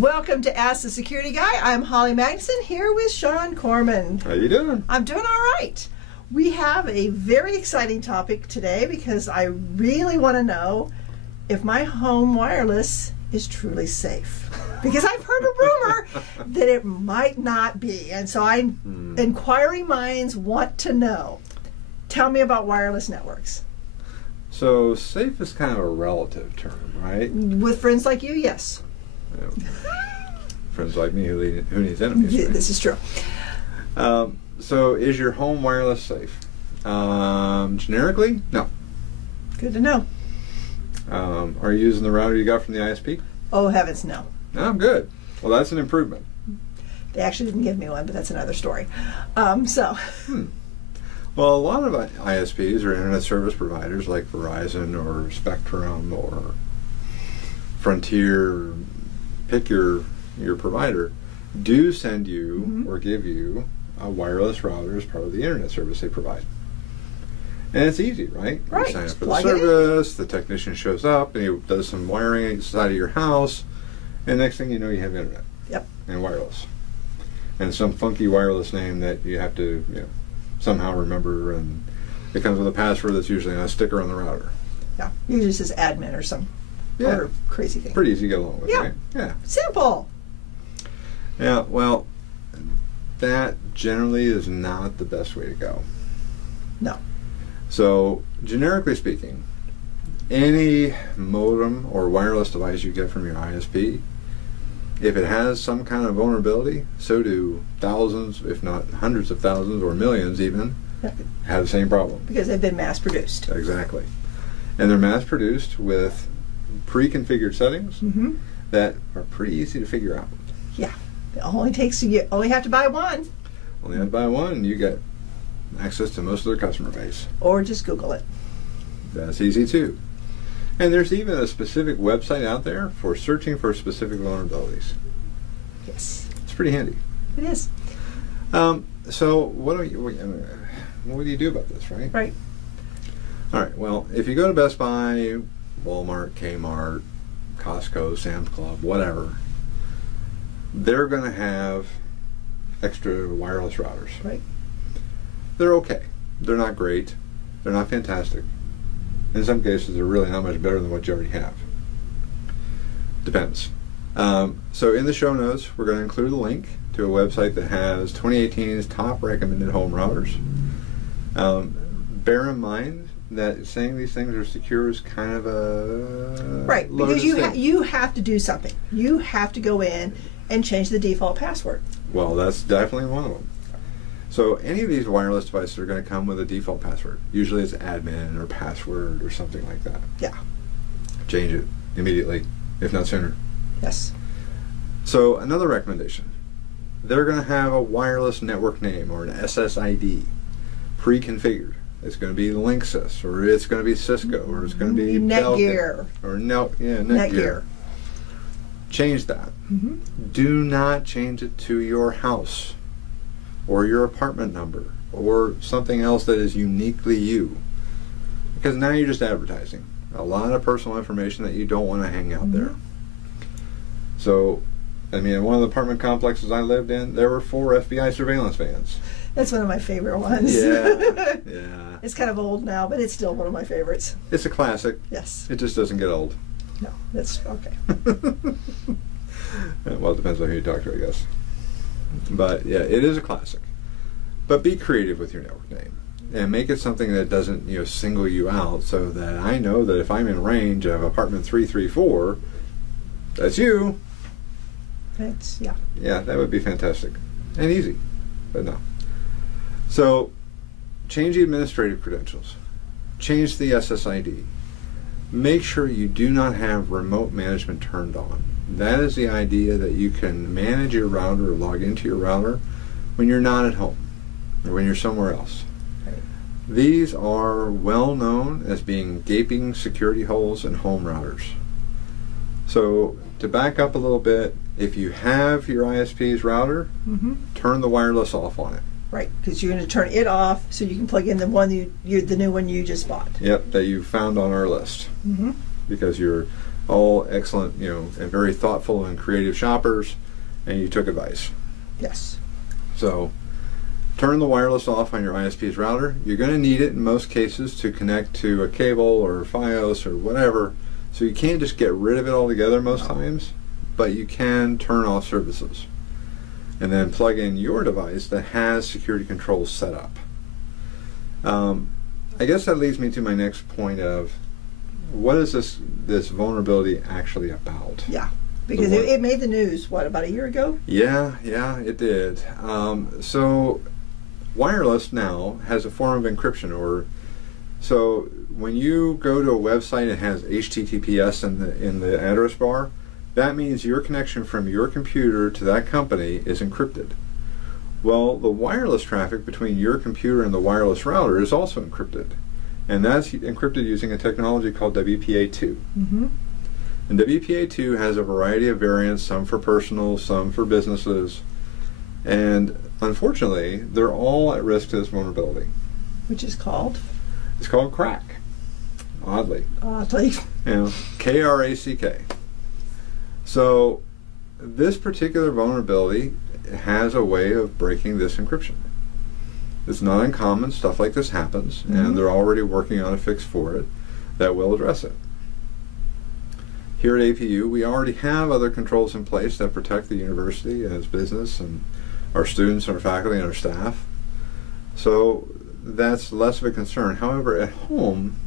Welcome to Ask the Security Guy. I'm Holly Magnuson here with Shawn Kohrman. How you doing? I'm doing all right. We have a very exciting topic today because I really want to know if my home wireless is truly safe. Because I've heard a rumor that it might not be. And so inquiring minds want to know. Tell me about wireless networks. So safe is kind of a relative term, right? With friends like you, yes. Friends like me who needs enemies. Yeah, right? this is true. So is your home wireless safe? Generically, no. Good to know. Are you using the router you got from the ISP? Oh, heavens, no. Oh, good. Well, that's an improvement. They actually didn't give me one, but that's another story. Well, a lot of ISPs or internet service providers like Verizon or Spectrum or Frontier, pick your provider, do send you or give you a wireless router as part of the internet service they provide. And it's easy, right? Right. You sign up for the service, the technician shows up and he does some wiring inside of your house, and next thing you know you have internet. Yep. And wireless. And some funky wireless name that you have to somehow remember, and it comes with a password that's usually on a sticker on the router. Yeah. Usually says admin or some other crazy thing. Pretty easy to get along with, right? Yeah. Simple. Yeah, well, that generally is not the best way to go. No. So, generically speaking, any modem or wireless device you get from your ISP, if it has some kind of vulnerability, so do thousands, if not hundreds of thousands or millions even, have the same problem. Because they've been mass produced. Exactly. And they're mass produced with pre-configured settings that are pretty easy to figure out. Yeah. It only takes you only have to buy one. Only have to buy one, and you get access to most of their customer base. Or just Google it. That's easy too. And there's even a specific website out there for searching for specific vulnerabilities. Yes. It's pretty handy. It is. So what do you do about this, right? Right. All right. Well, if you go to Best Buy, Walmart, Kmart, Costco, Sam's Club, whatever, they're going to have extra wireless routers. Right. They're okay. They're not great. They're not fantastic. In some cases, they're really not much better than what you already have. Depends. So in the show notes, we're going to include a link to a website that has 2018's top recommended home routers. Bear in mind that saying these things are secure is kind of a right, because you have to do something. You have to go in and change the default password. Well, that's definitely one of them. So any of these wireless devices are going to come with a default password. Usually it's admin or password or something like that. Yeah. Change it immediately, if not sooner. Yes. So another recommendation. They're going to have a wireless network name or an SSID pre-configured. It's going to be Linksys, or it's going to be Cisco, or it's going to be Netgear. Netgear. Change that. Do not change it to your house or your apartment number or something else that is uniquely you, because now you're just advertising a lot of personal information that you don't want to hang out there. So, I mean, in one of the apartment complexes I lived in, there were 4 FBI surveillance vans. That's one of my favorite ones. Yeah. It's kind of old now, but it's still one of my favorites. It's a classic. Yes. It just doesn't get old. No, that's okay. Well, it depends on who you talk to, I guess. But yeah, it is a classic. But be creative with your network name and make it something that doesn't single you out, so that I know that if I'm in range of apartment 334, that's you. That's Yeah, that would be fantastic and easy, but no. So change the administrative credentials. Change the SSID. Make sure you do not have remote management turned on. That is the idea that you can manage your router or log into your router when you're not at home or when you're somewhere else. Right. These are well known as being gaping security holes in home routers. So to back up a little bit, if you have your ISP's router, turn the wireless off on it. Right, because you're going to turn it off so you can plug in the one the new one you just bought. Yep, that you found on our list. Because your all excellent, and very thoughtful and creative shoppers, and you took advice. Yes. So turn the wireless off on your ISP's router. You're going to need it in most cases to connect to a cable or Fios or whatever. So you can't just get rid of it altogether most times, but you can turn off services. And then plug in your device that has security controls set up. I guess that leads me to my next point of, what is this vulnerability actually about? Yeah, because it made the news, what, about a year ago? Yeah, it did. So wireless now has a form of encryption, so when you go to a website that has HTTPS in the address bar, that means your connection from your computer to that company is encrypted. Well, the wireless traffic between your computer and the wireless router is also encrypted. And that's encrypted using a technology called WPA2. Mm-hmm. And WPA2 has a variety of variants, some for personal, some for businesses. And unfortunately, they're all at risk to this vulnerability. Which is called? It's called crack, oddly. Oddly. K-R-A-C-K. So this particular vulnerability has a way of breaking this encryption. It's not uncommon, stuff like this happens, and they're already working on a fix for it that will address it. Here at APU, we already have other controls in place that protect the university and its business and our students, our faculty, and our staff. So that's less of a concern. However, at home,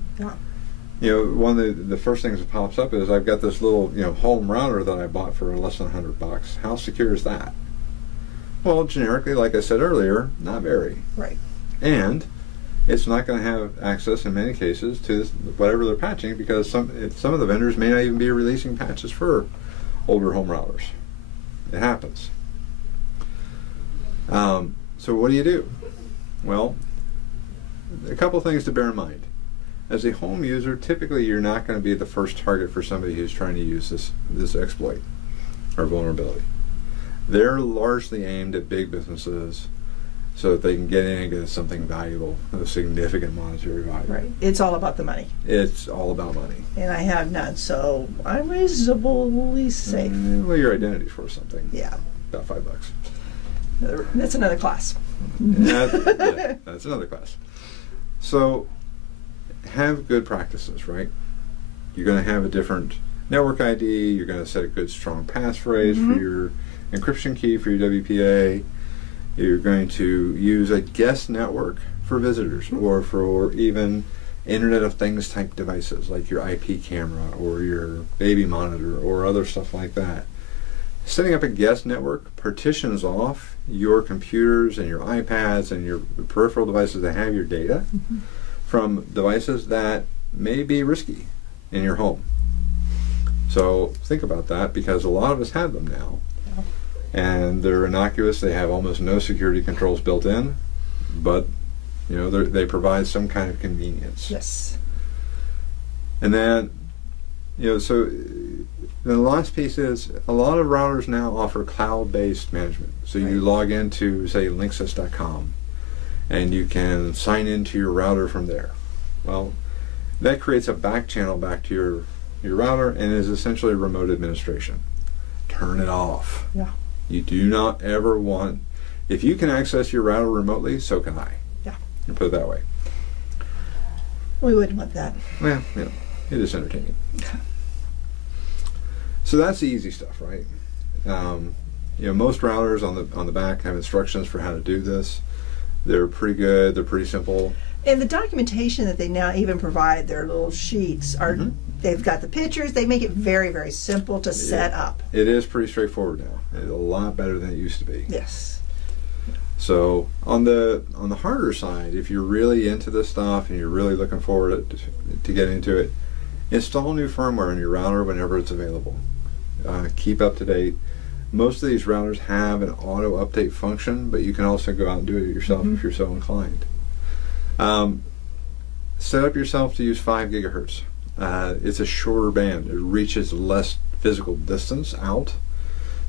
one of the first things that pops up is I've got this little home router that I bought for less than $100. How secure is that? Well, generically, like I said earlier, not very. Right. And it's not going to have access in many cases to whatever they're patching, because some of the vendors may not even be releasing patches for older home routers. It happens. So what do you do? Well, a couple things to bear in mind. As a home user, typically you're not going to be the first target for somebody who's trying to use this exploit or vulnerability. They're largely aimed at big businesses so that they can get in and get something valuable, a significant monetary value. Right. It's all about the money. It's all about money. And I have none, so I'm reasonably safe. Well, your identity's worth something. Yeah. About $5. That's another class. That's another class. So have good practices, right? You're going to have a different network ID. You're going to set a good, strong passphrase for your encryption key for your WPA. You're going to use a guest network for visitors or for even Internet of Things type devices like your IP camera or your baby monitor or other stuff like that. Setting up a guest network partitions off your computers and your iPads and your peripheral devices that have your data from devices that may be risky in your home. So think about that, because a lot of us have them now. And they're innocuous. They have almost no security controls built in, but they provide some kind of convenience. Yes. And then, so the last piece is a lot of routers now offer cloud-based management. So you log into, say, linksys.com, and you can sign into your router from there. Well, that creates a back channel back to your router and is essentially remote administration. Turn it off. Yeah. You do not ever want, if you can access your router remotely, so can I. Yeah. And put it that way. We wouldn't want that. Well, it is entertaining. So that's the easy stuff, right? Most routers on the back have instructions for how to do this. They're pretty good. They're pretty simple. And the documentation that they now even provide, their little sheets, are they've got the pictures. They make it very, very simple to set up. It is pretty straightforward now. It's a lot better than it used to be. Yes. So on the harder side, if you're really into this stuff and you're really looking forward to get into it, install new firmware in your router whenever it's available. Keep up to date. Most of these routers have an auto update function, but you can also go out and do it yourself if you're so inclined. Set up yourself to use 5 gigahertz. It's a shorter band. It reaches less physical distance out.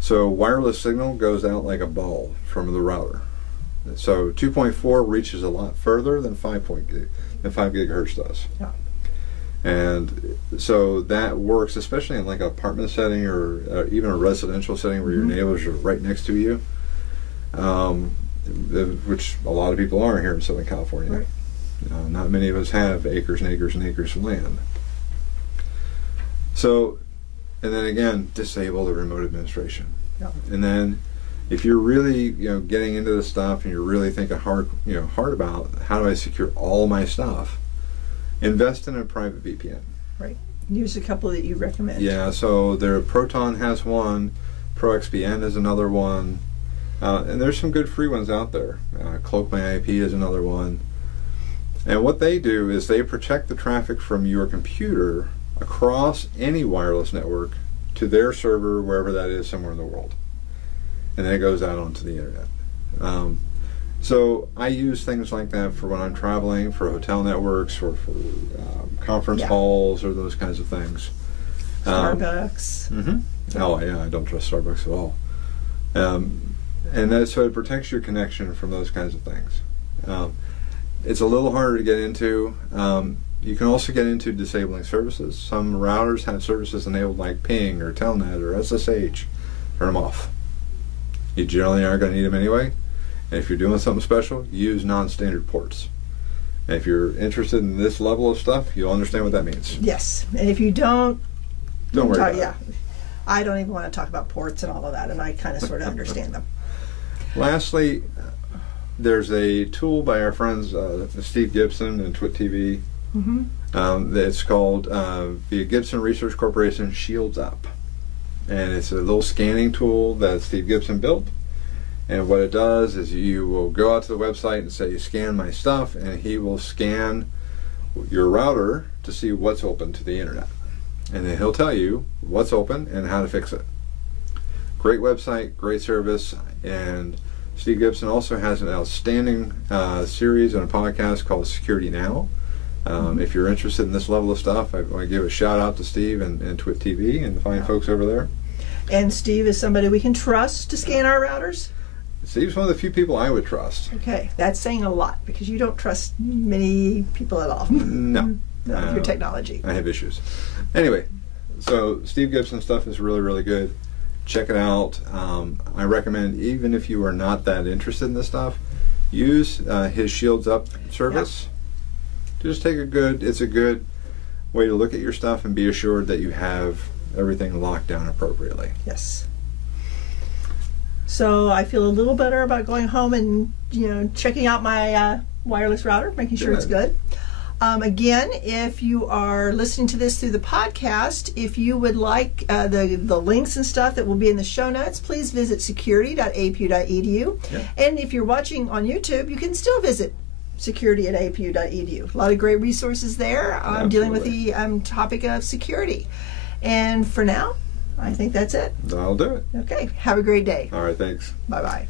So wireless signal goes out like a ball from the router. So 2.4 reaches a lot further than 5 gigahertz does. Yeah. And so that works, especially in like an apartment setting or even a residential setting where your neighbors are right next to you, which a lot of people are here in Southern California. Right. Not many of us have acres and acres and acres of land. So, and then again, disable the remote administration. Yeah. And then if you're really getting into this stuff and you're really thinking hard about how do I secure all my stuff, invest in a private VPN. Right. Here's a couple that you recommend. Yeah, so Proton has one, ProXPN is another one, and there's some good free ones out there. Cloak My IP is another one. And what they do is they protect the traffic from your computer across any wireless network to their server, wherever that is, somewhere in the world. And then it goes out onto the internet. So I use things like that for when I'm traveling, for hotel networks, or for conference halls, or those kinds of things. Starbucks. Oh yeah, I don't trust Starbucks at all. And so it protects your connection from those kinds of things. It's a little harder to get into. You can also get into disabling services. Some routers have services enabled like Ping or Telnet or SSH. Turn them off. You generally aren't going to need them anyway. And if you're doing something special, use non-standard ports. And if you're interested in this level of stuff, you'll understand what that means. Yes. And if you don't worry about it. Yeah. I don't even want to talk about ports and all of that, and I kind of sort of understand them. Lastly, there's a tool by our friends Steve Gibson and Twit TV. It's called the Gibson Research Corporation Shields Up. And it's a little scanning tool that Steve Gibson built. And what it does is you will go out to the website and say, scan my stuff, and he will scan your router to see what's open to the internet. And then he'll tell you what's open and how to fix it. Great website, great service, and Steve Gibson also has an outstanding series and a podcast called Security Now. If you're interested in this level of stuff, I want to give a shout out to Steve and Twit TV and the fine folks over there. And Steve is somebody we can trust to scan our routers? Steve's one of the few people I would trust. Okay, that's saying a lot because you don't trust many people at all. No. Not your technology. I have issues. Anyway, so Steve Gibson stuff is really, really good. Check it out. I recommend, even if you are not that interested in this stuff, use his Shields Up service. Just take it's a good way to look at your stuff and be assured that you have everything locked down appropriately. Yes. So I feel a little better about going home and checking out my wireless router, making sure it's good. Again, if you are listening to this through the podcast, if you would like the links and stuff that will be in the show notes, please visit security.apu.edu. Yeah. And if you're watching on YouTube, you can still visit security.apu.edu. A lot of great resources there dealing with the topic of security. And for now, I think that's it. I'll do it. Okay. Have a great day. All right. Thanks. Bye-bye.